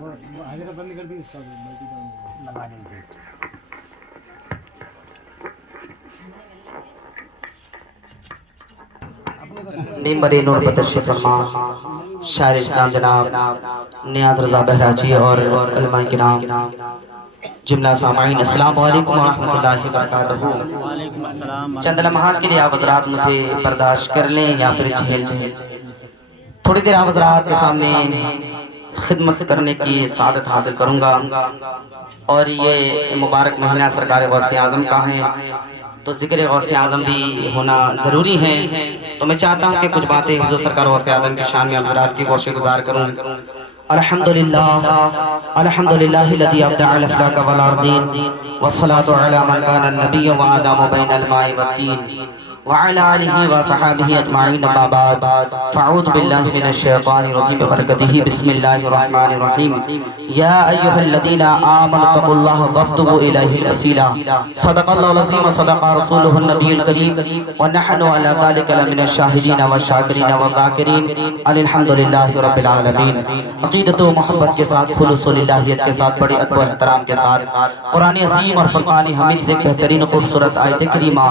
ممبر نور پر تشریف فرما شاعر اسلام جناب نیاز رضا بہراجی اور علماء کرام، جملہ سامعین السلام علیکم ورحمۃ اللہ وبرکاتہ۔ چند لمحات کے لیے آپ حضرات مجھے برداشت کر لیں یا پھر جھیل لیں۔ تھوڑی دیر آپ حضرات کے سامنے خدمت کرنے کی سعادت حاصل کروں گا، اور یہ مبارک مہینہ سرکار غوث اعظم کا ہے تو ذکر غوث اعظم بھی ہونا ضروری ہے، تو میں چاہتا ہوں کہ کچھ باتیں حضور سرکار غوث اعظم کی شان میں حضرات کی گوشے گزار کروں۔ الحمدللہ الحمدللہ الذی ابدع الافلاک والارضین والصلاة علی من کان النبی وآدم بین الماء والطین وعلى آلہ وصحابہ اجمعین، اما بعد فاعوذ باللہ من الشیطان الرجیم ببرکتہ، بسم اللہ الرحمن الرحیم۔ یا ایہا الذین آمنوا اتقوا اللہ وابتغوا الیہ الوسیلہ، صدق اللہ العظیم وصدق رسولہ النبی الکریم، ونحن علی ذلک لمن الشاہدین والشاکرین والذاکرین، الحمدللہ رب العالمین۔ عقیدت و محبت کے ساتھ، خلوص و للہیت کے ساتھ، بڑے ادب و احترام کے ساتھ قرآن عظیم اور فرقان حمید سے بہترین خوبصورت آیت کریمہ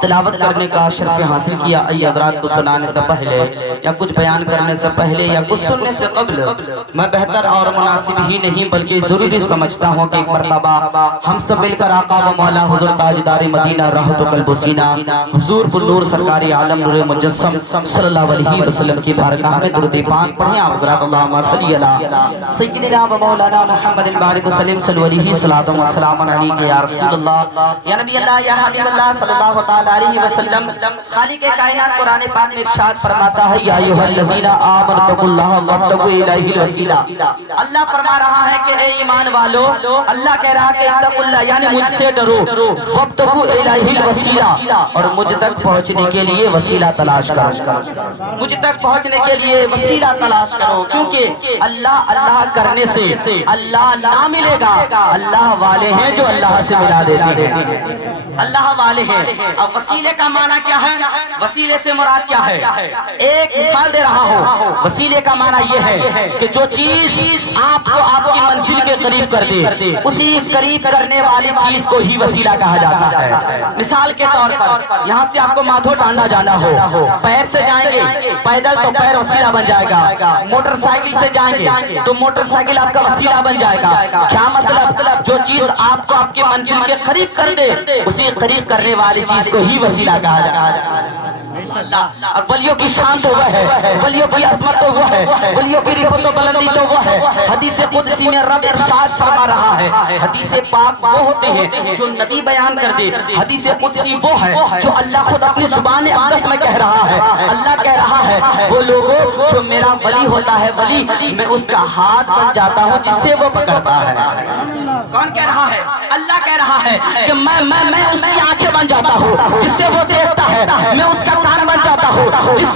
تلاوت کرنے کا شرف حاصل کیا۔ ای حضرات کو سنانے سے پہلے یا کچھ بیان کرنے سے پہلے یا کچھ سننے سے قبل میں بہتر اور مناسب ہی نہیں بلکہ ضروری سمجھتا ہوں کہ ایک مرتبہ ہم سب مل کر آقا و مولا حضور تاجدار مدینہ راحت و قلب و سینہ حضور بالنور سرکاری عالم نور مجسم صلی اللہ علیہ وسلم کی بارگاہ میں درود پاک پڑھیں۔ آپ حضرات اللہم صلی علی سیدنا و مولانا محمد بارک وسلم صلی علیہ صلاۃ و سلام علیک یا رسول اللہ یا نبی اللہ یا حبیب اللہ صلی اللہ تعالی علیہ وسلم۔ خالق کائنات قرآن پاک میں ارشاد فرماتا ہے یا ایھا الذین آمنوا اتقوا اللہ وابتغوا الیہ الوسیلہ۔ اللہ فرما رہا ہے کہ اے ایمان والو، اللہ کہہ رہا ہے کہ اتقوا اللہ یعنی مجھ سے ڈرو، وابتغوا الیہ الوسیلہ اور مجھ تک پہنچنے کے لیے وسیلہ تلاش کرو، مجھ تک پہنچنے کے لیے وسیلہ تلاش کرو، کیونکہ اللہ اللہ کرنے سے اللہ نہ ملے گا، اللہ والے ہیں جو اللہ سے ملا دیتے ہیں، اللہ والے ہیں۔ اب وسیلے کا معنی کیا ہے؟ وسیلے سے مراد کیا ہے؟ ایک مثال دے رہا ہوں۔ وسیلے کا معنی یہ ہے کہ جو چیز آپ کو آپ کی منزل کے قریب کر دے، اسی قریب کرنے والی چیز کو ہی وسیلہ کہا جاتا ہے۔ مثال کے طور پر یہاں سے آپ کو مادھو ٹانڈا جانا ہو، پیر سے جائیں گے، پیدل تو پیر وسیلہ بن جائے گا، موٹر سائیکل سے جائیں گے تو موٹر سائیکل آپ کا وسیلہ بن جائے گا۔ کیا مطلب؟ جو چیز آپ کو آپ کی منزل کے قریب کر دے، اسی قریب کرنے والی چیز کو ہی وسیلہ کہا جاتا ہے۔ اور ولیوں کی شان تو وہ ہے، ولیوں کی عظمت تو وہ ہے، ولیوں کی رفعت و بلندی تو وہ ہے۔ حدیث قدسی میں رب ارشاد فرما رہا ہے، حدیث پاک وہ ہوتے ہیں جو نبی بیان کر دے، حدیث قدسی وہ ہے جو اللہ خود اپنی زبان اقدس میں کہہ رہا ہے۔ اللہ کہہ رہا ہے وہ لوگوں جو میرا ولی ہوتا ہے، ولی میں اس کا ہاتھ بن جاتا ہوں جس سے وہ پکڑتا ہے۔ کون کہہ رہا ہے؟ اللہ کہہ رہا ہے کہ میں اس کی آنکھیں بن جاتا ہوں جس سے وہ دیکھتا ہے، میں اس کا کان بن جاتا ہوں جس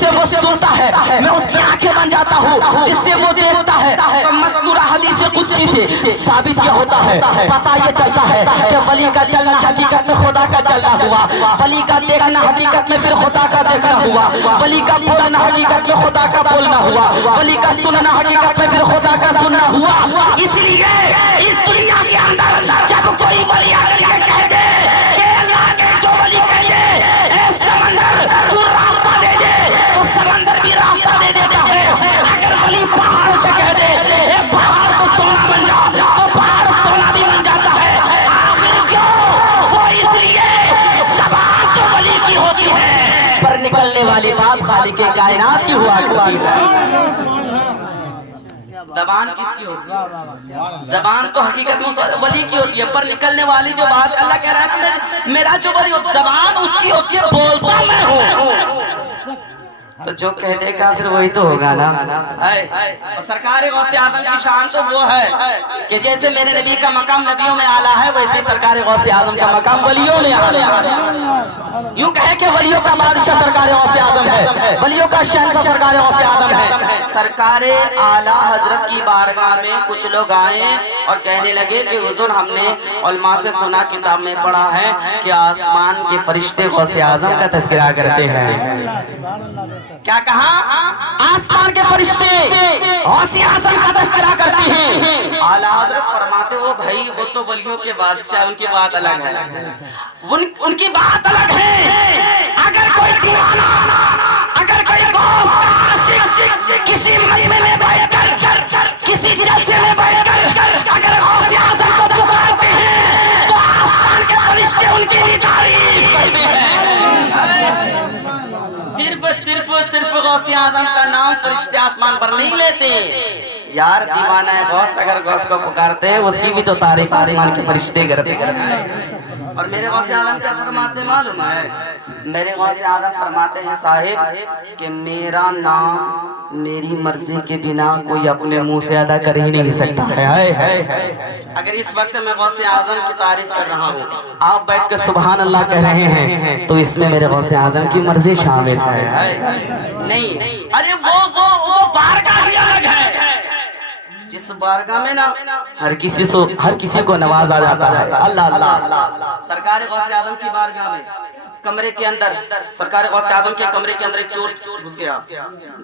سے وہ سنتا ہے، میں اس کی آنکھیں بن جاتا ہوں جس سے وہ دیکھتا ہے۔ مذکورہ حدیث قدسی سے ثابت یہ ہوتا ہے، پتہ یہ چلتا ہے کہ ولی کا چلنا حقیقت میں خدا کا چلنا ہوا، ولی کا دیکھنا حقیقت میں پھر خدا کا دیکھنا ہوا، ولی کا بولنا حقیقت میں خدا کا بولنا ہوا، ولی کا سننا حقیقت میں پھر خدا کا سننا ہوا۔ اس لیے اس دنیا کے اندر جب کوئی ولی آ کر کے کہہ دے کہ اللہ کے جو ولی کہہ دے اے سمندر تو راستہ دے دے، تو سمندر بھی راستہ دے دیتا ہے۔ اگر ولی پہاڑ سے کہہ دے اے پہاڑ تو سونا بن جا، تو پہاڑ سونا بھی بن جاتا ہے۔ آخر کیوں؟ وہ اس لیے زبان تو ولی کی ہوتی ہے پر نکلنے والی بات خالق کائنات کی ہوا کرتی ہے۔ زبان کس کی ہوتی ہے؟ زبان تو حقیقت میں ولی کی ہوتی ہے، پر نکلنے والی جو بات اللہ کہہ رہا ہے میرا جو ولی زبان اس کی ہوتی ہے، بولتا میں ہوں، تو جو کہہ دے گا پھر وہی تو ہوگا نا۔ سرکار غوث اعظم کی شان تو وہ ہے کہ جیسے میرے نبی کا مقام نبیوں میں اعلیٰ ہے، ویسے سرکار غوث اعظم کا مقام ولیوں میں اعلیٰ ہے۔ یوں کہے کہ ولیوں کا بادشاہ سرکار غوث اعظم ہے، ولیوں کا شہنشاہ سرکار غوث اعظم ہے۔ سرکار اعلیٰ حضرت کی بارگاہ میں کچھ لوگ آئے اور کہنے لگے کہ حضور ہم نے علماء سے سنا، کتاب میں پڑھا ہے کہ آسمان کے فرشتے غوث اعظم کا تذکرہ کرتے ہیں۔ کیا کہا؟ آسمان کے فرشتے غوث اعظم کا تذکرہ کرتے ہیں. اعلیٰ حضرت فرماتے ہو بھائی وہ تو ولیوں کے بادشاہ، ان کی بات الگ ہے، ان کی بات الگ ہے. اگر کوئی دیوانہ، اگر کوئی غوث کا عاشق کسی مجمع میں بیٹھ کر، کسی جلسے میں بیٹھ کر اگر غوث اعظم کو پکارتے ہیں تو آسمان کے فرشتے ان کی بھی تعریف کرتے ہیں. صرف غوث اعظم کا نام فرشتے آسمان پر نہیں لیتے. یار دیوانہ ہے غوث، اگر غوث کو پکارتے ہیں اس کی بھی تو تعریف آسمان کے فرشتے کرتے ہیں. اور میرے غوث اعظم کیا فرماتے معلوم ہے؟ میرے غوث اعظم فرماتے ہیں صاحب کہ میرا نام میری مرضی کے بنا کوئی اپنے منہ سے ادا کر ہی نہیں سکتا ہے. اگر اس وقت میں غوث اعظم کی تعریف کر رہا ہوں، آپ بیٹھ کے سبحان اللہ کہہ رہے ہیں تو اس میں میرے غوث اعظم کی مرضی شامل ہے. نہیں، ارے وہ بارگاہ ہی الگ ہے. جس بارگاہ میں نا ہر کسی کو نوازا جاتا ہے. اللہ اللہ اللہ. سرکار غوث اعظم کی بارگاہ میں کمرے کے اندر، سرکار غوث اعظم کے کمرے کے اندر ایک چور گھس گیا.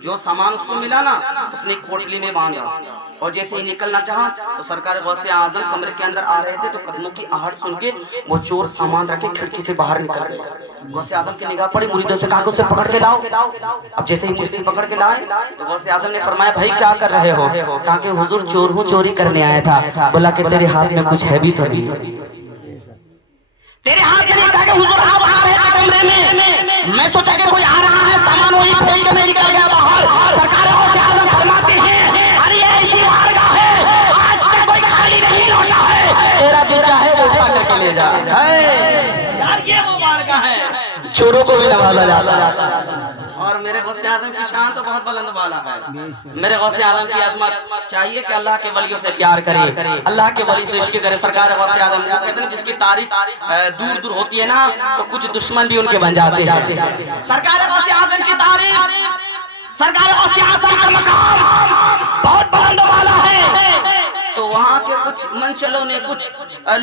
جو سامان اس کو ملا نا اس نے ایک پوٹلی میں باندھا اور جیسے ہی نکلنا چاہا تو سرکار غوث اعظم کمرے کے اندر آ رہے تھے تو قدموں کی آہٹ سن کے وہ چور سامان رکھے کھڑکی سے باہر نکل گیا. غوث اعظم کی نگاہ پڑی، مریدوں سے کہا کہ اسے پکڑ کے لاؤ. اب جیسے ہی مرید پکڑ کے لائے تو غوث اعظم نے فرمایا بھائی کیا کر رہے ہو؟ کہا کہ حضور چور ہوں، چوری کرنے آیا تھا. بولا کہ تیرے ہاتھ میں کچھ ہے بھی تو نہیں؟ تیرے ہاتھ میں نہیں؟ کہا کہ حضور آپ آ رہے تھے کمرے میں سوچا کہ کوئی آ رہا ہے، سامان وہی پھینک کے میں نکل گیا باہر. سرکار غوث اعظم فرماتے ہیں ارے ایسی بارگاہ ہے آج تک کوئی خالی نہیں لوٹا ہے، تیرا دل چاہے وہ اٹھا کر کے لے جا. یار یہ وہ بارگاہ ہے چوروں کو بھی نوازا جاتا ہے. اور میرے غوث اعظم کی شان تو بہت بلند بالا ہے. میرے غوث اعظم کی عظمت چاہیے کہ اللہ کے ولیوں سے پیار کرے، اللہ کے ولی سے عشق کرے. سرکار غوث اعظم وہ کہتے ہیں جس کی تعریف دور دور ہوتی ہے نا تو کچھ دشمن بھی ان کے بن جاتے ہیں. سرکار غوث اعظم کی تعریف، سرکار غوث اعظم کا مقام بہت بلند بالا ہے. تو وہاں کے کچھ منچلوں نے، کچھ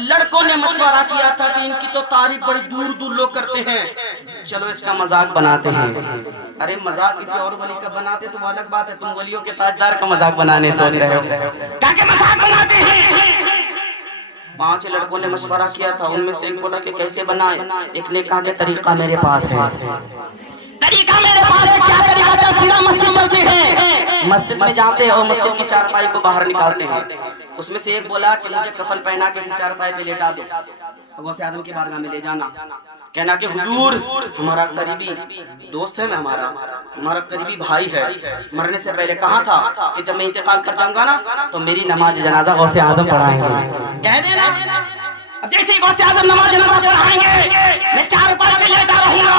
لڑکوں نے مشورہ کیا تھا کہ ان کی تو تعریف بڑی دور دور لوگ کرتے ہیں، چلو اس کا مذاق بناتے ہیں. ارے مذاق کسی اور ولی کا بناتے تو وہ الگ بات ہے، تم ولیوں کے تاجدار کا مذاق بنانے سوچ رہے ہو. کیا کہ مذاق بناتے ہیں. 5 لڑکوں نے مشورہ کیا تھا، ان میں سے ایک بولا کہ کیسے بنائے. ایک نے کہا کہ طریقہ میرے پاس ہے. طریقہ میرے پاس ہے. کیا طریقہ؟ سیدھا مسجد چلتے ہیں، مسجد میں جاتے ہیں اور مسجد کی چارپائی کو باہر نکالتے ہیں. اس میں سے ایک بولا کہ مجھے کفن پہنا کے چارپائی پہ لیٹا دو، غوث اعظم کی بارگاہ میں لے جانا. کہنا کہ حضور ہمارا قریبی دوست ہے، ہمارا قریبی بھائی ہے، مرنے سے پہلے کہا تھا کہ جب میں انتقال کر جاؤں گا نا تو میری نماز جنازہ غوث اعظم پڑھائیں گے. کہہ دینا. اب جیسے ہی غوث اعظم نماز جنازہ پڑھائیں گے میں چارپائی پہ لیٹا رہوں گا.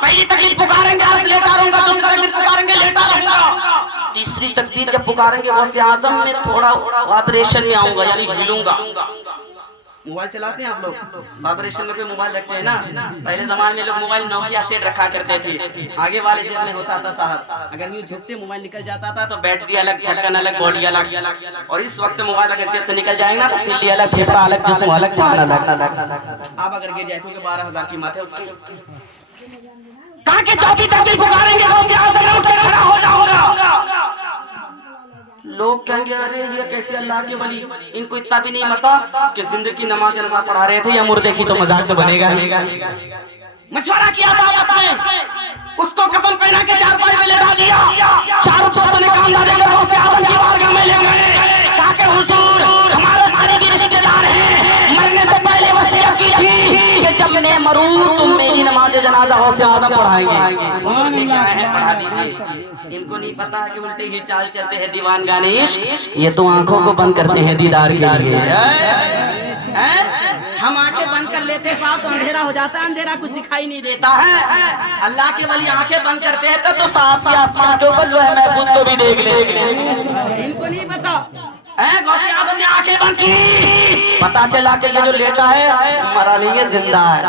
پہلی تکبیر پکاریں گے بس لیٹا رہوں گا، دوسری تکبیر پکاریں گے لیٹا رہوں گا، تیسری تکبیر جب پکاریں گے غوث اعظم میں تھوڑا وائبریشن میں آؤں گا یعنی ہلوں گا. موبائل چلاتے ہیں آپ لوگ؟ وائبریشن میں کوئی موبائل رکھتے ہیں نا. پہلے زمانے میں لوگ موبائل نوکیا سیٹ رکھا کرتے تھے، آگے والے جیب میں ہوتا تھا صاحب. اگر یوں جھکتے موبائل نکل جاتا تھا تو بیٹری الگ، ڈھکن الگ، باڈی الگ. اور اس وقت موبائل اگر جیب سے نکل جائے گا تو تلی الگ، پھیپڑا الگ، جسم الگ، جان الگ. آپ اگر گر جائے کیونکہ 12,000 قیمت ہے اس کی. کہاں کے چوتھی تکبیر پکاریں گے غوث اعظم اٹھ کے کھڑا ہو جاؤں گا. لوگ کہیں گے ارے یہ کیسے اللہ کے ولی، ان کو اتنا بھی نہیں پتا کہ زندگی نماز جنازہ پڑھا رہے تھے یا مردے کی، تو مذاق تو بنے گا. مشورہ کیا تھا آپس میں، اس کو کفن پہنا کے چارپائی پہ لیٹا دیا. چاروں دوستوں نے کام نہ دے کر غوث اعظم کی بارگاہ میں لے گئے. کہا کہ حضور ہمارے قریبی رشتے دار ہیں، مرنے سے پہلے وصیت کی تھی کہ جب میں مروں تم میری نماز جنازہ غوث اعظم پڑھائیں گے. پڑھا دیجیے. ان کو نہیں پتا کہ الٹے ہی چال چلتے ہیں دیوان گانے عشق، یہ تو آنکھوں کو بند کرتے ہیں دیدار کے لیے. ہم آنکھیں بند کر لیتے صاحب تو اندھیرا ہو جاتا ہے، اندھیرا کچھ دکھائی نہیں دیتا ہے. اللہ کے ولی آنکھیں بند کرتے ہیں تو صاف کے آسمان کے اوپر جو ہے محفوظ کو بھی دیکھ لیں. ان کو نہیں پتا. غوث اعظم نے آنکھیں بند کی، پتا چلا کہ یہ جو لیٹا ہے مرا نہیں ہے، زندہ ہے.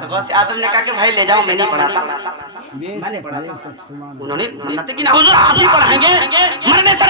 تو غوث اعظم نے کہا کہ بھائی لے جاؤ، میں نہیں پڑھاتا. میں نے پڑھا. انہوں نے منت کی حضور آپ ہی پڑھائیں گے. مرنے سے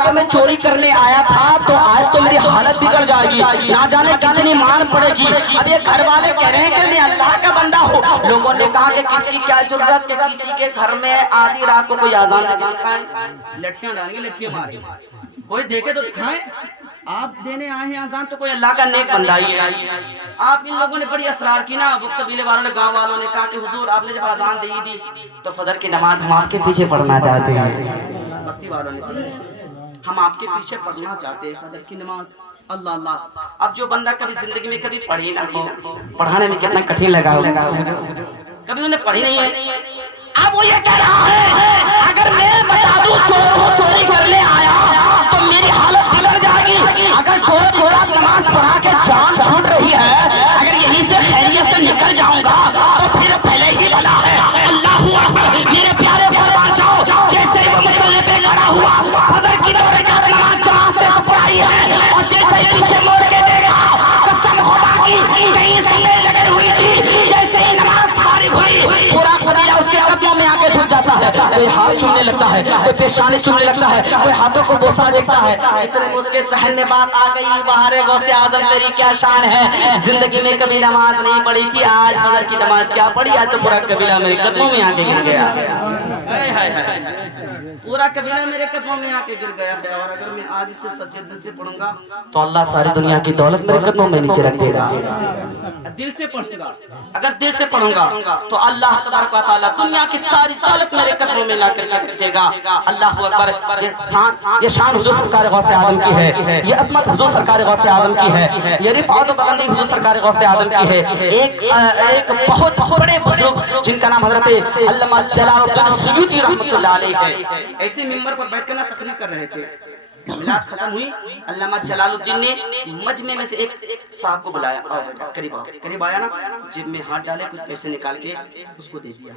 موقع میں چوری کرنے آیا تھا تو آج تو میری حالت بگڑ جائے گی، نہ جانے کتنی مار پڑے گی۔ اب یہ گھر والے کہہ رہے ہیں کہ میں اللہ کا بندہ ہوں۔ لوگوں نے کہا کہ کسی کیا ضرورت کہ کسی کے گھر میں آدھی رات کو کوئی آزان دے کے دکھائیں، لٹھیاں ڈالیں گے، لٹھیاں ماریں گے، کوئی دیکھے تو دکھائیں۔ آپ دینے آئے ہیں آزان تو کوئی اللہ کا نیک بندہ ہی ہے۔ آپ ان لوگوں نے بڑی اسرار کی نا، وہ قبیلے والوں نے، گاؤں والوں نے کہا کہ حضور آپ نے جب آزان دی تو فجر کی نماز ہم آپ کے پیچھے پڑھنا چاہتے ہیں۔ بستی والوں نے ہم آپ کے پیچھے پڑھنا چاہتے ہیں فجر کی نماز۔ اللہ اللہ، اب جو بندہ کبھی زندگی میں کبھی پڑھی نہ ہو، پڑھانے میں کتنا کٹھن لگا ہوگا، کبھی انہیں پڑھی نہیں ہے، اب وہ یہ کہہ رہا ہے اگر میں بتا دوں چوری کرنے آیا تو میری حالت بگڑ جائے گی۔ اگر تھوڑا نماز پڑھا کے جان چھوٹ رہی ہے، اگر یہیں سے خیریت سے نکل جاؤں گا تو پھر پہلے ہی بلا ہے۔ اللہ اکبر، میرے پیارے قربان جاؤ، جیسے ہی وہ مسئلے پہ کھڑا ہوا، فجر کی 2 رکعت نماز جماعت سے پڑھائی ہے، اور جیسے ہی پیچھے موڑ کے دیکھا، قسم خدا کی کہیں سمے لگے ہوئی تھی، جیسے ہی نماز فارغ ہوئی پورا قبیلہ اس کے قدموں میں آ کے جھک جاتا ہے، کوئی ہاتھ چومنے لگتا ہے، کوئی پیشانی چومنے لگتا ہے، کوئی ہاتھوں کو بوسا دیکھتا ہے۔ اتنے اس کے ذہن میں بات آ گئی، باہر غوث اعظم تیری کیا شان ہے، زندگی میں کبھی نماز نہیں پڑھی تھی، آج فجر کی نماز کیا پڑھی، آج تو پورا قبیلہ میرے قدموں میں آ کے گر گیا، پورا قبیلہ میرے قدموں میں آ کے گر گیا ہے۔ اور اگر میں آج اسے سچے دل سے پڑھوں گا تو اللہ ساری دنیا کی دولت میرے قدموں میں نیچے رکھ دے گا۔ دل سے پڑھوں گا، اگر دل سے پڑھوں گا تو اللہ تبارک و تعالیٰ دنیا کی ساری دولت میرے قدموں میں لا کر رکھے گا۔ اللہ اکبر، یہ شان حضور سرکار غوث اعظم کی ہے، یہ عظمت حضور سرکار غوث اعظم کی ہے، یہ رفعت و بلندی حضور سرکار غوث اعظم کی ہے۔ ایک بہت بڑے بزرگ جن کا نام حضرت علامہ جلال الدین سیوطی رحمۃ اللہ علیہ ہے، ایسے ممبر پر بیٹھ کر نہ تقریر کر رہے تھے، میلاد ختم ہوئی، علامہ جلال الدین نے مجمع میں سے ایک صاحب کو بلایا، آؤ بیٹا قریب آیا نا، جیب میں ہاتھ ڈالے، کچھ پیسے نکال کے اس کو دے دیا۔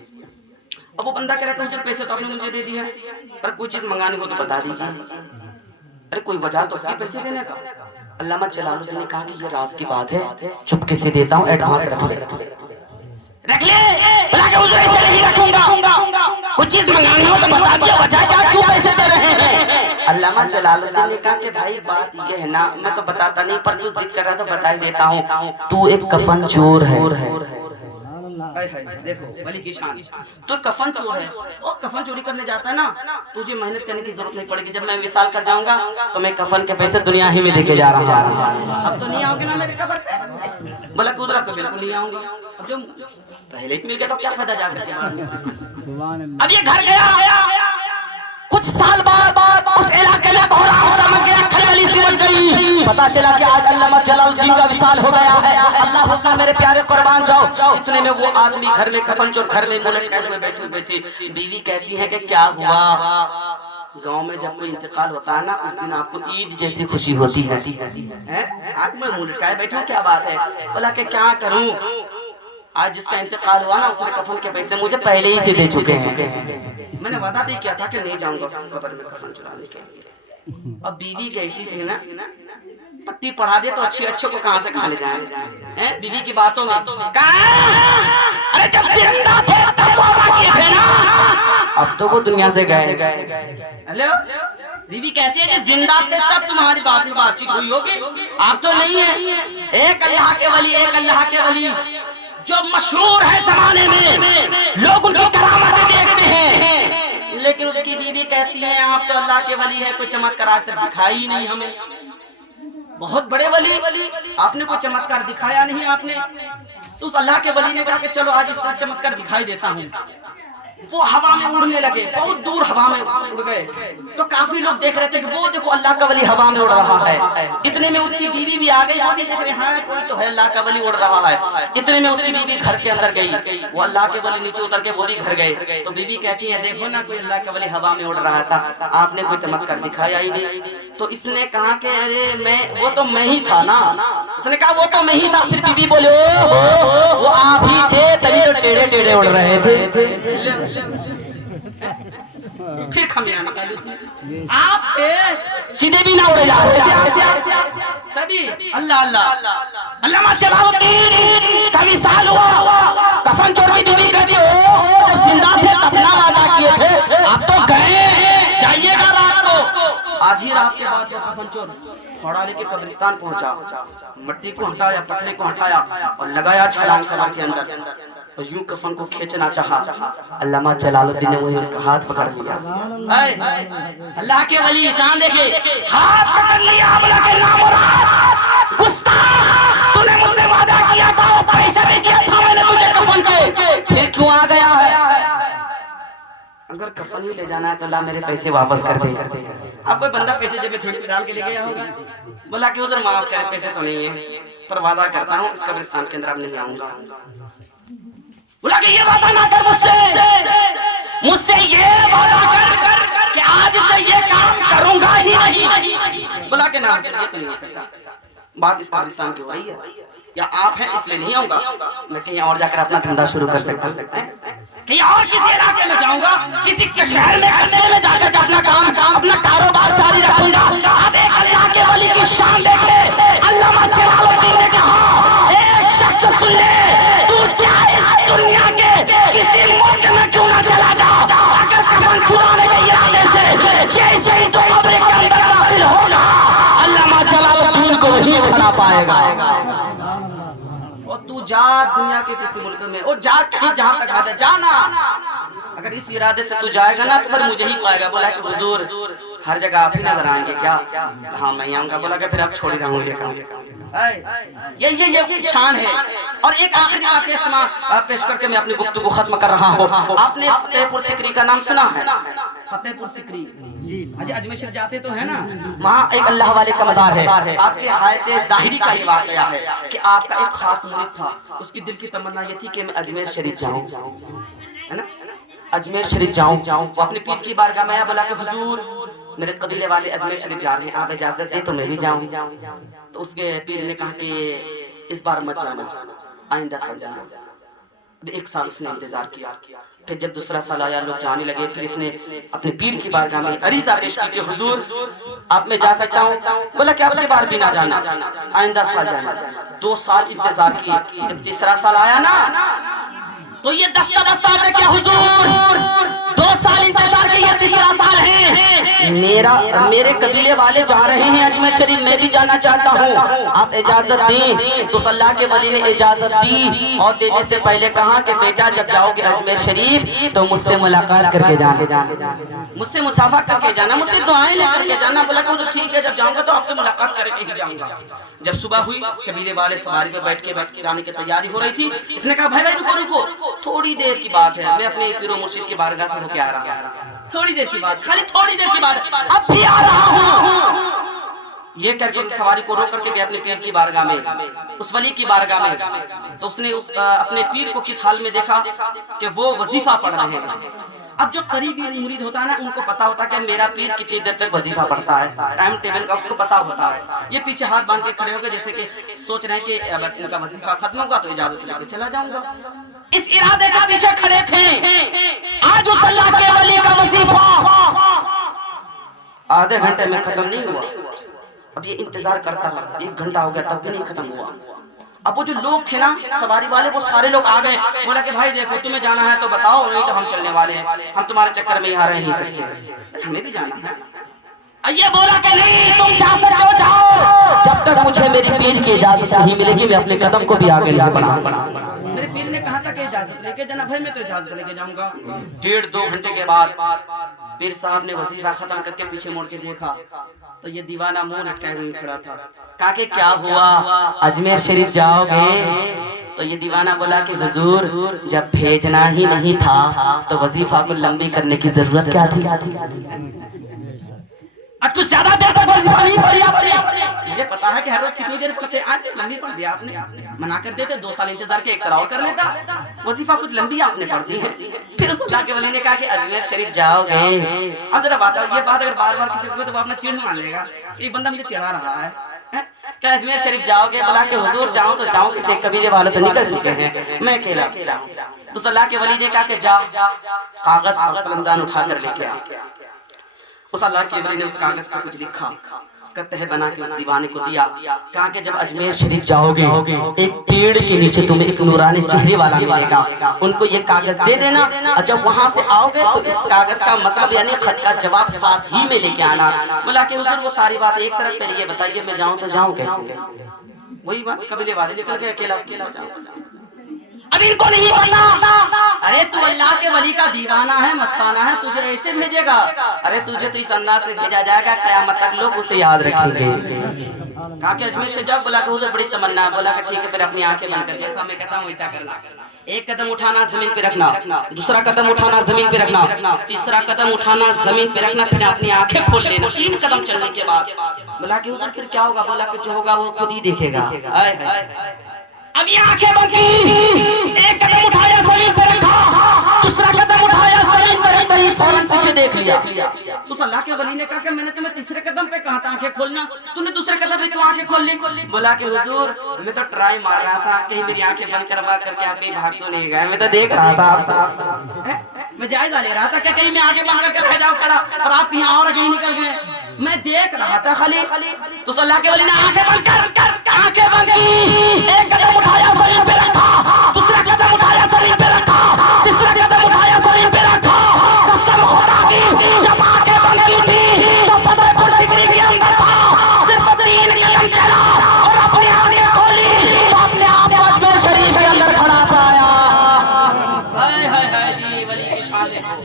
اب وہ بندہ کہہ رہا کہ حضور پیسے تو آپ نے مجھے دے دیا، پر کوئی چیز منگانے کو تو بتا دیجیے، ارے کوئی وجہ تو ہے پیسے دینے کا۔ علامہ جلال الدین نے کہا کہ یہ راز کی بات ہے، چپکے سے دیتا ہوں، ایڈوانس رکھ لے بلا کہ حضور ایسے نہیں رکھوں گا، کچھ چیز منگانی ہو تو بتا دیا، وجہ کیا، کیوں پیسے دے رہے ہیں۔ علامہ جلال الدین نے کہا کہ بھائی بات یہ ہے نا، میں تو بتاتا نہیں، پر تو ضد کر رہا تو بتا ہی دیتا ہوں، تو ایک کفن چور ہے۔ دیکھو ولی کی شان، تو کفن چور ہے، اور کفن چوری کرنے جاتا ہے نا، تجھے محنت کرنے کی ضرورت نہیں پڑے گی، جب میں وصال کر جاؤں گا تو میں کفن کے پیسے دنیا ہی میں دے کے جا رہا ہوں، اب تو نہیں آؤ گے نا میرے قبر پہ، بلا گزرا تو بالکل نہیں آؤں گا، اب جو پہلے ہی مل گیا تو کیا فائدہ جا کر کے۔ اب یہ گھر گیا، کچھ سال بعد اس علاقے میں کوہرام سمجھ گیا، کھلبلی سمجھ گئی، پتا چلا کہ آج علامہ جلال الدین کا وصال ہو گیا ہے۔ اللہ اکبر، میرے پیارے قربان جاؤ، اتنے میں وہ آدمی گھر میں کفن چور گھر میں ملٹ کہے ہوئے بیٹھے ہوئے تھے، بیوی کہتی ہے کہ کیا ہوا، گاؤں میں جب کوئی انتقال ہوتا ہے نا اس دن آپ کو عید جیسی خوشی ہوتی ہے، آج میں ملٹ کہے بیٹھا ہوں، کیا بات ہے، بولا کہ کیا کروں، آج جس کا انتقال ہوا نا اس نے کفن کے پیسے مجھے پہلے ہی سے دے چکے ہیں، میں نے وعدہ بھی کیا تھا کہ نہیں جاؤں گا اس قبر میں کفن چرانے کے لیے۔ اب بیوی کیسی تھی نا، پٹی پڑھا دے تو اچھے کو کہاں سے کھا لے جائیں، بیوی کی باتوں میں ارے جب زندہ تھے تب وعدہ کیے تھے نا، اب تو وہ دنیا سے گئے۔ ہلو، بیوی کہتی ہے کہ زندہ تھے تب تمہاری بات میں بات چیت ہوئی ہوگی، آپ تو نہیں ہے۔ ایک اللہ کے ولی، ایک اللہ کے ولی جو مشہور ہے زمانے میں، لوگ ان کی کرامتیں دیکھتے ہیں، لیکن اس کی بیوی کہتی ہے آپ تو اللہ کے ولی ہیں، کوئی چمتکار آج تک دکھائی ہی نہیں ہمیں، بہت بڑے ولی، آپ نے کوئی چمتکار دکھایا نہیں آپ نے۔ تو اس اللہ کے ولی نے کہا کہ چلو آج اس سے چمتکار دکھائی دیتا ہوں۔ وہ ہوا میں اڑنے لگے، بہت دور ہوا میں اڑ گئے، تو کافی لوگ دیکھ رہے تھے کہ وہ دیکھو اللہ کا ولی ہوا میں اڑ رہا ہے۔ اتنے میں اس کی بیوی بھی آ گئی، وہ بھی دیکھ رہے ہاں کوئی تو ہے اللہ کا ولی اڑ رہا ہے۔ اتنے میں اس کی بیوی گھر کے اندر گئی، وہ اللہ کے ولی نیچے اتر کے وہ بھی گھر گئے، تو بیوی کہتی ہے دیکھو نا کوئی اللہ کا ولی ہوا میں اڑ رہا تھا، آپ نے کوئی چمتکار دکھایا ہی نہیں۔ تو اس نے کہا کہ ارے وہ تو میں ہی تھا نا، اس نے کہا وہ تو میں ہی تھا۔ پھر بیوی بولے وہ آپ ہی تھے تبھی تو ٹیڑے ٹیڑے اڑ رہے تھے، پھر کھمیا نکالی اس نے، آپ سیدھے بھی نہ اڑے جا رہے تھے، تبھی اللہ اللہ علامہ جلال الدین کا وصال ہوا۔ کفن چور کی بیوی کہتی جب زندہ تھے تب نہ وعدہ کیے تھے، آپ تو گئے، جائیے گا رات کو۔ آدھی آدھی رات کے بعد وہ کفن چور گھوڑا لے کے قبرستان پہنچا، مٹی کو ہٹایا، پٹھے کو ہٹایا اور لگایا چھلانگ قبر کے اندر، اور یوں کفن کو کھینچنا چاہا، علامہ جلال الدین نے وہی اس کا ہاتھ پکڑ لیا۔ اللہ کے ولی شان دیکھے، ہاتھ پکڑ لیا، بولا کہ نامراد گستاخ، تو نے مجھ سے وعدہ کیا تھا، پیسے بھی دیا تھا میں نے تجھے کفن کے، پھر کیوں آ گیا ہے؟ اگر کفن ہی لے جانا ہے تو اللہ میرے پیسے واپس کر دے۔ اب کوئی بندہ پیسے جیب میں تھوڑی ڈال کے لے گیا ہوگا، بولا کہ ادھر معاف کرے، پیسے تو نہیں ہیں، پر وعدہ کرتا ہوں اس قبرستان کے اندر اب نہیں آؤں گا۔ بولا کہ یہ وعدہ نہ کر مجھ سے یہ وعدہ کر کہ آج سے یہ کام کروں گا ہی نہیں۔ بولا کہ نہ، یہ تو نہیں ہو سکتا، بات اس قبرستان کی ہو رہی ہے، یا آپ ہیں اس لیے نہیں آؤں گا، میں کہیں اور جا کر اپنا دھندا شروع کر سکتا ہوں، کہیں اور کسی علاقے میں جاؤں گا، کسی کے شہر میں قصبے میں جا کر اپنا کام، اپنا کاروبار جاری رکھوں گا۔ اب ایک اللہ کے ولی کی شان دیکھے، علامہ جلال الدین نے کہا اے شخص سن لے، تو چاہے دنیا کے کسی ملک میں کیوں نہ چلا جا، اگر کفن چرانے کے ارادے سے جیسے ہی تو قبر کے اندر داخل ہوگا، علامہ جلال الدین کو وہی کھڑا پائے گا۔ اور تو جا دنیا کے کسی ملک میں، اور جا کہیں جہاں تک بات ہے جانا، اگر اس ارادے سے تو جائے گا نا تو پھر مجھے ہی پائے گا۔ بولا کہ حضور ہر جگہ آپ ہی نظر آئیں گے کیا؟ ہاں میں ہی آؤں گا۔ بولا کہ پھر آپ چھوڑ ہی رہوں گے کام۔ یہ شان ہے۔ اور ایک آخری واقعہ پیش کر کے میں اپنی گفتگو ختم کر رہا ہوں۔ آپ نے فتح پور سکری کا نام سنا ہے؟ فتح پور سکری اجمیر شریف جاتے تو ہے نا، وہاں ایک اللہ والے کا مزار ہے۔ آپ کے حیات ظاہری کا یہ واقعہ ہے کہ آپ کا ایک خاص مرید تھا، اس کی دل کی تمنا یہ تھی کہ میں اجمیر شریف جاؤں، ہے نا، اجمیر شریف جاؤں۔ وہ اپنے پیر کی بارگاہ میں آیا، بولا کہ حضور میرے قبیلے والے اجمیر شریف جا رہے ہیں، آپ اجازت دیں تو میں بھی جاؤں۔ تو اس کے پیر نے کہا کہ اس بار مت جانا، آئندہ سال جانا۔ ایک سال اس نے انتظار کیا، پھر جب دوسرا سال آیا، لوگ جانے لگے، پھر اس نے اپنے پیر کی بارگاہ میں عریضہ پیش کی کہ حضور آپ میں جا سکتا ہوں؟ بولا کہ اب کی بار بھی نہ جانا، آئندہ سال جانا۔ 2 سال انتظار کیا، جب تیسرا سال آیا نا تو یہ دستہ بستہ ہے کہ حضور 2 سال انتظار کے، یہ تیسرا سال ہے، میرے قبیلے والے جا رہے ہیں اجمیر شریف، میں بھی جانا چاہتا ہوں، آپ اجازت دیں۔ تو اللہ کے ولی نے اجازت دی، اور دینے سے پہلے کہا کہ بیٹا جب جاؤ گے اجمیر شریف تو مجھ سے ملاقات کر کے جانا، مجھ سے مصافحہ کر کے جانا، مجھ سے دعائیں لے کر کے جانا۔ بولا کہ ٹھیک ہے، جب جاؤں گا تو آپ سے ملاقات کر کے ہی جاؤں گا۔ جب صبح ہوئی، قبیلے والے سواری پہ بیٹھ کے بس جانے کی تیاری ہو رہی تھی، اس نے کہا بھائی رکو، تھوڑی دیر کی بات ہے، میں اپنے پیر و مرشد کی بارگاہ سے ہو کے آ رہا ہوں، تھوڑی دیر کی بات، خالی تھوڑی دیر کی بات، اب بھی آ رہا ہوں۔ یہ کر کے سواری کو روک کر کے گیا اپنے پیر کی بارگاہ میں، اس ولی کی بارگاہ میں۔ تو اس نے اپنے پیر کو کس حال میں دیکھا کہ وہ وظیفہ پڑھ رہے ہیں۔ اب جو قریبی مرید ہوتا ہے نا، ان کو پتا ہوتا ہے کہ میرا پیر کتنی دیر تک وظیفہ پڑھتا ہے، ٹائم ٹیبل کا اس کو پتا ہوتا ہے۔ یہ پیچھے ہاتھ باندھ کے کھڑے ہو گئے، جیسے کہ سوچ رہے ہیں کہ بس ان کا وظیفہ ختم ہوگا تو اجازت لے کے چلا جاؤں گا۔ اس ارادے سے پیچھے کھڑے تھے۔ آج اس اللہ کے ولی کا وظیفہ آدھے گھنٹے میں ختم نہیں ہوا، اب یہ انتظار کرتا رہا، 1 گھنٹہ ہو گیا تب بھی نہیں ختم ہوا۔ اب وہ جو لوگ تھے نا سواری والے، وہ سارے لوگ آ گئے، بولا کہ بھائی دیکھو تمہیں جانا ہے تو بتاؤ، نہیں تو ہم چلنے والے ہیں، ہم تمہارے چکر میں یہاں رہ نہیں سکتے، ہمیں بھی جانا ہے۔ یہ بولا کہ نہیں تم جا سکتے ہو، جاؤ، جب تک مجھے میری پیر کی اجازت نہیں ملے گی میں اپنے قدم کو بھی آگے نہیں بڑھاؤں گا۔ میرے پیر نے کہا تھا کہ اجازت لے کے جانا، بھائی میں تو اجازت لے کے جاؤں گا۔ 1.5-2 گھنٹے کے بعد پیر صاحب نے وظیفہ ختم کر کے پیچھے مڑ کے دیکھا تو یہ دیوانہ منہ لٹکائے ہوئے کھڑا تھا۔ کہا کہ کیا ہوا، اجمیر شریف جاؤ گے؟ تو یہ دیوانہ بولا کہ حضور جب بھیجنا ہی نہیں تھا تو وظیفہ کو لمبی کرنے کی ضرورت کیا تھی؟ اب کچھ زیادہ دیر تک وظیفہ نہیں پڑھی آپ نے، مجھے پتا ہے کہ ہر روز کتنی دیر پڑھتے، آج لمبی پڑھ دیا آپ نے، منع کر دیتے 2 سال انتظار کے 1 سال اور کر لیتا، وظیفہ کچھ لمبی آپ نے پڑھ دی ہے۔ پھر اس اللہ کے ولی نے کہا کہ اجمیر شریف جاؤ گے؟ اب ذرا بات ہے، یہ بات اگر بار بار کسی کو تو وہ اپنا چیڑ مان لے گا، یہ بندہ مجھے چڑھا رہا ہے کہ اجمیر شریف جاؤ گے؟ بولا کہ حضور جاؤں تو جاؤں، کسی قبیلے والے تو نکل چکے ہیں، میں اکیلا جاؤں۔ اس اللہ کے ولی نے کہا کہ جا، کاغذ اور قلم دان اٹھا کر لے کے آ۔ اس اللہ کے ولی نے اس کاغذ کا کچھ لکھا، اس کا تہ بنا کے اس دیوانے کو دیا، کہا کہ جب اجمیر شریف جاؤ گے ایک پیڑ کے نیچے تمہیں ایک نورانی چہرے والا ملے گا، ان کو یہ کاغذ دے دینا، اور جب وہاں سے آؤ گے تو اس کاغذ کا مطلب یعنی خط کا جواب ساتھ ہی میں لے کے آنا۔ بولا کہ حضور وہ ساری بات ایک طرف پہلے یہ بتائیے میں جاؤں تو جاؤں کیسے؟ وہی بات قبیلے والے نکل گئے اکیلا جاؤں، اب ان کو نہیں پتا، ارے تو اللہ کے ولی کا دیوانہ ہے، مستانہ ہے، تجھے ایسے بھیجے گا؟ ارے تجھے تو اس انداز سے بھیجا جائے گا قیامت تک لوگ اسے یاد رکھیں گے۔ کہا کہ اجمیر سے جاؤ، بولا کہ حضور بڑی تمنا، بولا کہ ٹھیک ہے پھر اپنی آنکھیں بند کر، جیسا میں کہتا ہوں ویسا کرنا، ایک قدم اٹھانا زمین پہ رکھنا، دوسرا قدم اٹھانا زمین پہ رکھنا، تیسرا قدم اٹھانا زمین پہ رکھنا، پھر اپنی آنکھیں کھول لینا، 3 قدم چلنے کے بعد۔ بولا کہ حضور پھر کیا ہوگا؟ بولا کہ جو ہوگا وہ خود ہی دیکھے گا۔ اب یہ آنکھیں بند کی، ایک قدم اٹھایا زمین پہ رکھا، دوسرا قدم اٹھایا زمین پہ رکھا، فوراً پیچھے دیکھ لیا۔ اس اللہ کے ولی نے کہا کہ میں نے تمہیں تیسرے قدم پہ کہا تھا آنکھیں کھولنا، تم نے دوسرے قدم پہ کیوں آنکھیں کھول لی؟ بولا کہ حضور میں تو ٹرائی مار رہا تھا، کہیں میری آنکھیں بند کروا کر کے آپ کہیں بھاگ تو نہیں گئے، میں تو دیکھ رہا تھا، میں جائزہ لے رہا تھا کہ کہیں میں آنکھیں بند کر کے رہ جاؤ کھڑا اور آپ کہیں اور کہیں نکل گئے، میں دیکھ رہا تھا خالی۔ تو اللہ کے ولی نے آنکھیں بند کر، آنکھیں بند کی، ایک قدم اٹھایا زمین پہ رکھا، دوسرا قدم اٹھایا زمین پہ رکھا، تیسرا قدم اٹھایا زمین پہ رکھا، قسم خدا کی جب آنکھیں بند کی تھی تو فتح پور سکری کے اندر تھا، صرف 3 قدم چلا اور اپنی آنکھیں کھولی تو اپنے آپ کو اجمیر شریف کے اندر کھڑا پایا۔ ہائے ہائے ہائے جی ولی کی شان دیکھو،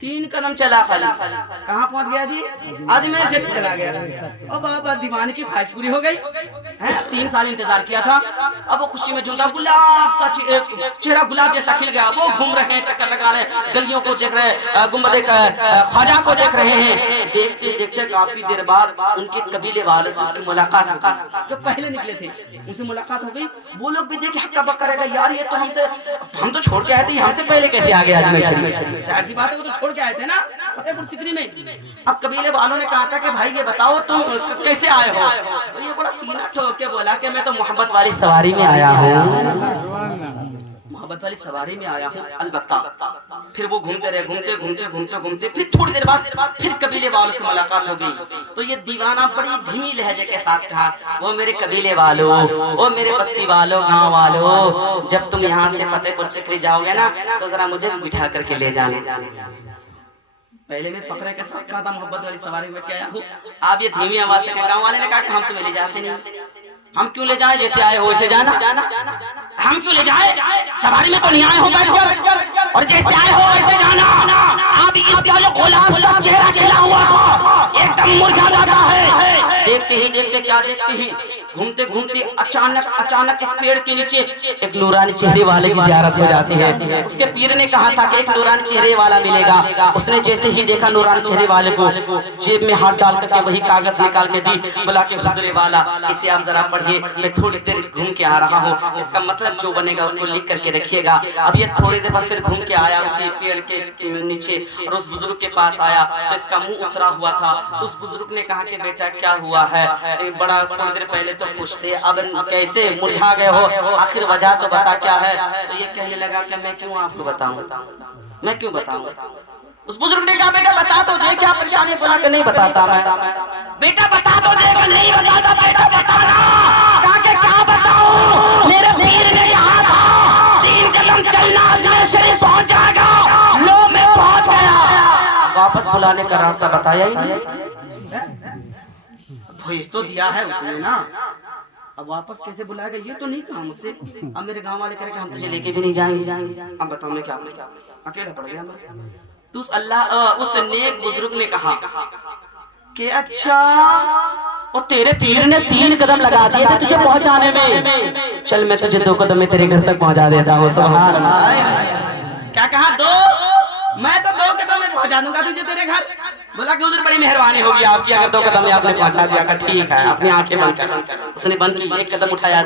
3 قدم چلا خالی، کہاں پہنچ گیا جی؟ اجمیر شریف چلا گیا۔ اور بابا دیوانے کی خواہش پوری ہو گئی، 3 سال انتظار کیا تھا، اب وہ خوشی میں جھومتا، گلاب سا چہرہ گلاب جیسا کھل گیا، وہ گھوم رہے ہیں، چکر لگا رہے ہیں، گلیوں کو دیکھ رہے ہیں، گنبد خواجہ کو دیکھ رہے ہیں۔ دیکھتے دیکھتے کافی دیر بعد ان کے قبیلے والوں سے اس کی ملاقات ہو گئی، جو پہلے نکلے تھے ان سے ملاقات ہو گئی۔ وہ لوگ بھی دیکھے ہکا بکا رہ گئے، یار یہ تو ہم تو چھوڑ کے آئے تھے، ہم سے پہلے کیسے آ گیا اجمیر شریف؟ ایسی بات ہے، وہ تو چھوڑ کے آئے تھے نا فتح پور سکری میں۔ اب قبیلے والوں نے کہا تھا کہ بھائی یہ بتاؤ تم کیسے آئے ہو؟ یہ بڑا سینہ ٹھوک کے بولا کہ میں تو محبت والی سواری میں آیا ہوں، محبت والی سواری میں آیا ہوں البتہ۔ پھر وہ گھومتے رہے، گھومتے پھر تھوڑی دیر بعد پھر قبیلے والوں سے ملاقات ہو گئی، تو یہ دیوانہ بڑی دھیمی لہجے کے ساتھ کہا، وہ میرے قبیلے والوں، وہ میرے بستی والوں، گاؤں والوں، جب تم یہاں سے فتح پور سکری جاؤ گے نا تو ذرا مجھے بٹھا کر کے لے جانا۔ پہلے میں فخرے کے ساتھ کہا تھا محبت والی سواری میں بیٹھ کے آیا ہوں، آپ یہ دھیمی آواز سے گاؤں والے نے کہا کہ ہم تمہیں لے جاتے نہیں، ہم کیوں لے جائیں؟ جیسے آئے ہو ویسے جانا، ہم کیوں لے جائیں؟ سواری میں تو نہیں آئے ہو بیٹھ کر، اور جیسے آئے ہو ویسے جانا۔ اب اس کا جو غلام سا چہرہ کھلا ہوا تھا ایک دم مرجھا جاتا ہے، دیکھتے ہی دیکھتے کیا دیکھتے ہی گھومتے گھومتے اچانک ایک پیڑ کے نیچے ایک نورانی چہرے والے کی زیارت ہو جاتی ہے۔ اس کے پیر نے کہا تھا کہ ایک نورانی چہرے والا ملے گا، اس نے جیسے ہی دیکھا نورانی چہرے والے کو، جیب میں ہاتھ ڈال کر کے وہی کاغذ نکال کے دی، بولا کہ حضور والا اسے آپ ذرا پڑھیے، میں تھوڑی دیر گھوم کے آ رہا ہوں، اس کا مطلب جو بنے گا اس کو لکھ کر کے رکھیے گا۔ اب یہ تھوڑی دیر بعد پھر گھوم کے آیا اسی پیڑ کے نیچے اور اس بزرگ کے پاس آیا تو اس کا منہ اترا ہوا تھا، تو اس بزرگ نے کہا کہ بیٹا کیا ہوا ہے؟ بڑا تھوڑی دیر پہلے تو خوش تھے، اب کیسے مرجھا گئے ہو؟ آخر وجہ تو بتا کیا ہے؟ تو یہ کہنے لگا کہ میں کیوں آپ کو بتاؤں، میں کیوں بتاؤں؟ اس بزرگ نے کہا بیٹا بتا تو دے، کیا پریشانی؟ بولا کہ نہیں بتاتا میں۔ بیٹا بتا تو دے، کہ نہیں بتاتا، بیٹا بتانا۔ کہا کہ کیا بتاؤں؟ میرے پیر نے کہا تھا 3 قدم چلنا اجمیر شریف پہنچ جائے گا، لو میں پہنچ گیا۔ واپس بلانے کا راستہ بتایا ہی نہیں، بھیج تو دیا ہے اس نے نا، اب واپس کیسے بلائے گا یہ تو نہیں کہا مجھ سے۔ اب میرے گاؤں والے کہہ رہے کہ ہم تجھے لے کے بھی نہیں جائیں گے، اب بتاؤ میں کیا کروں، اکیلا پڑ گیا میں۔ تو اس نیک بزرگ نے کہا کہ اچھا اور تیرے پیر نے 3 قدم لگا دیے تھے تجھے پہنچانے میں، چل میں تجھے 2 قدم میں تیرے گھر تک پہنچا دیتا ہوں۔ سبحان اللہ۔ کیا کہا؟ 2؟ میں تو 2 قدم میں پہنچا دوں گا تجھے تیرے گھر۔ بولا کہ حضور بڑی مہربانی ہوگی آپ کی، اگر 2 قدم میں آپ نے پہنچا دیا کہ ٹھیک ہے، اپنی آنکھیں بند کر۔ اس نے بند کی، ایک قدم اٹھایا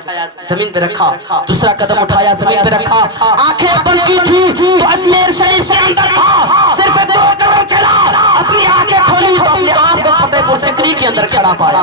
زمین پہ رکھا، دوسرا قدم اٹھایا زمین پہ رکھا، آنکھیں بند کی تھی تو اجمیر شریف کے اندر تھا، صرف 2 قدم چلا، اپنی آنکھیں کھولی تو اپنے آپ کو فتح پور سکری کے اندر کھڑا پایا۔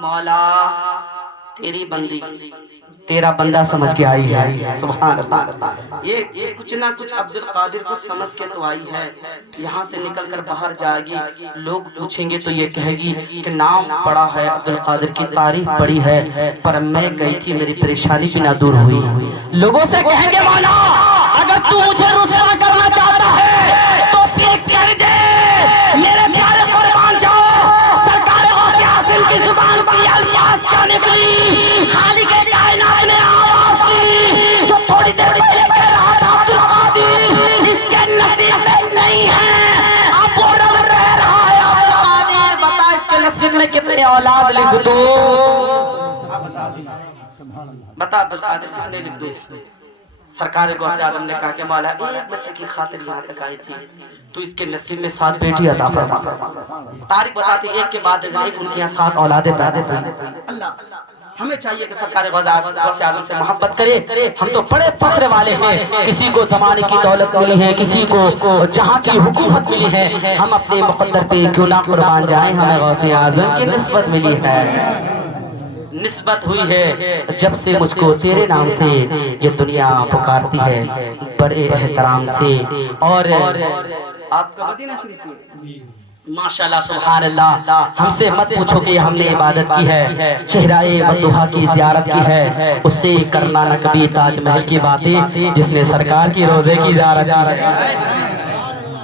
مولا تیری بندی تیرا بندہ سمجھ کے آئی ہے، سبحان اللہ۔ یہ کچھ نہ کچھ عبد القادر کو سمجھ کے تو آئی ہے، یہاں سے نکل کر باہر جائے گی، لوگ پوچھیں گے تو یہ کہے گی کہ نام پڑا ہے عبد القادر کی، تعریف پڑی ہے، پر میں گئی تھی میری پریشانی بھی نہ دور ہوئی۔ لوگوں سے کہیں گے مولا اگر تو مجھے رسوا کرنا چاہتا ہے تو پھر کر دے، میرے پیارے قربان جاؤ، سرکار غوث اعظم کی زبان سے الفاظ کا نکلی، خالق کائنات نے آواز دی جو تھوڑی دیر پہلے کہہ رہا تھا عبد القادر اس کے نصیب میں نہیں ہے، اب وہ رب کہہ رہا ہے عبد القادر بتا اس کے نصیب میں کتنے اولاد لکھ دو، بتا عبد القادر کتنے لکھ دو۔ سرکار غوث اعظم نے کہا کہ مولا ایک بچے کی خاطر یہاں تک آئی تھی، تو اس کے نصیب میں 7 بیٹی عطا فرما۔ تاریخ بتاتی ایک کے بعد ایک ان کے یہاں 7 اولادیں پیدا ہوئی۔ اللہ ہمیں چاہیے کہ سرکار غوث اعظم سے محبت کرے، ہم تو بڑے فخر والے ہیں، کسی کو زمانے کی دولت ملی ہے، کسی کو جہاں کی حکومت ملی ہے، ہم اپنے مقدر پہ کیوں نہ قربان جائیں، ہمیں غوث اعظم کی نسبت ملی ہے، نسبت ہوئی ہے، جب سے مجھ کو تیرے نام سے یہ دنیا پکارتی ہے بڑے احترام سے۔ اور آپ کا مدینہ شریف سے ماشاءاللہ سبحان اللہ، ہم سے مت پوچھو کہ ہم نے عبادت کی ہے، چہرہ ودھا کی زیارت کی ہے، اس سے کرنا نہ کبھی تاج محل کی باتیں، جس نے سرکار کی روزے کی زیارت کی ہے،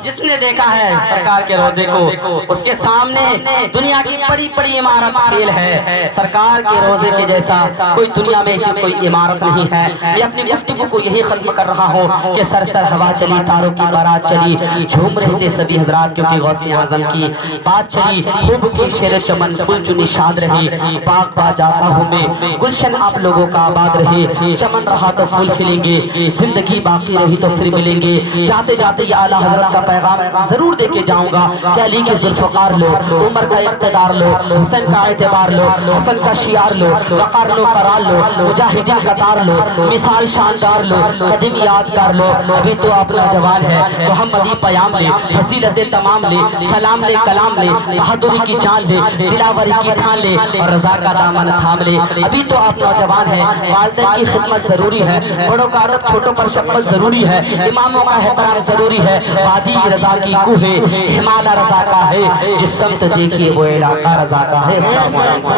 جس نے دیکھا ہے سرکار کے روزے کو، اس کے سامنے دنیا کی بڑی بڑی عمارت فیل ہے، سرکار کے روزے کے جیسا کوئی دنیا میں ایسی کوئی عمارت نہیں ہے۔ میں اپنی گفتگو کو یہی ختم کر رہا ہوں کہ سر سر ہوا چلی، تاروں کی بارات چلی، جھوم رہے تھے سبھی حضرات کیونکہ غوث اعظم کی بات چلی، خوب کی شیر چمن پھول چنی شاد رہی، باغ با جاتا ہوں میں گلشن آپ لوگوں کا آباد رہے، چمن رہا تو پھول کھلیں گے، زندگی باقی رہی تو پھر ملیں گے، جاتے جاتے یہ اعلیٰ حضرت کا پیغام ضرور دے کے جاؤں گا کہ علی کے ذوالفقار لو، عمر کا اقتدار لو، حسین کا اعتبار لو، حسن کا شیار لو، وقار لو، قرار لو، مجاہدین قطار لو، مثال شاندار لو، قدم یادگار لو، ابھی تو اپنا جوان ہے، محمدی پیام لے، فضیلت تمام لے، سلام لے، کلام لے، بہادری کی جان لے، دلاوری کی ٹھان لے، اور رضا کا دامن تھام لے، ابھی تو آپ نوجوان ہیں، والدین کی خدمت ضروری ہے، بڑوں کا ادب، چھوٹوں پر شفقت ضروری ہے، اماموں کا احترام ضروری ہے، وادی رضا کی کوہ ہمالہ رضا کا ہے، جس سمت دیکھیے وہ علاقہ رضا کا ہے۔ السلام علیکم۔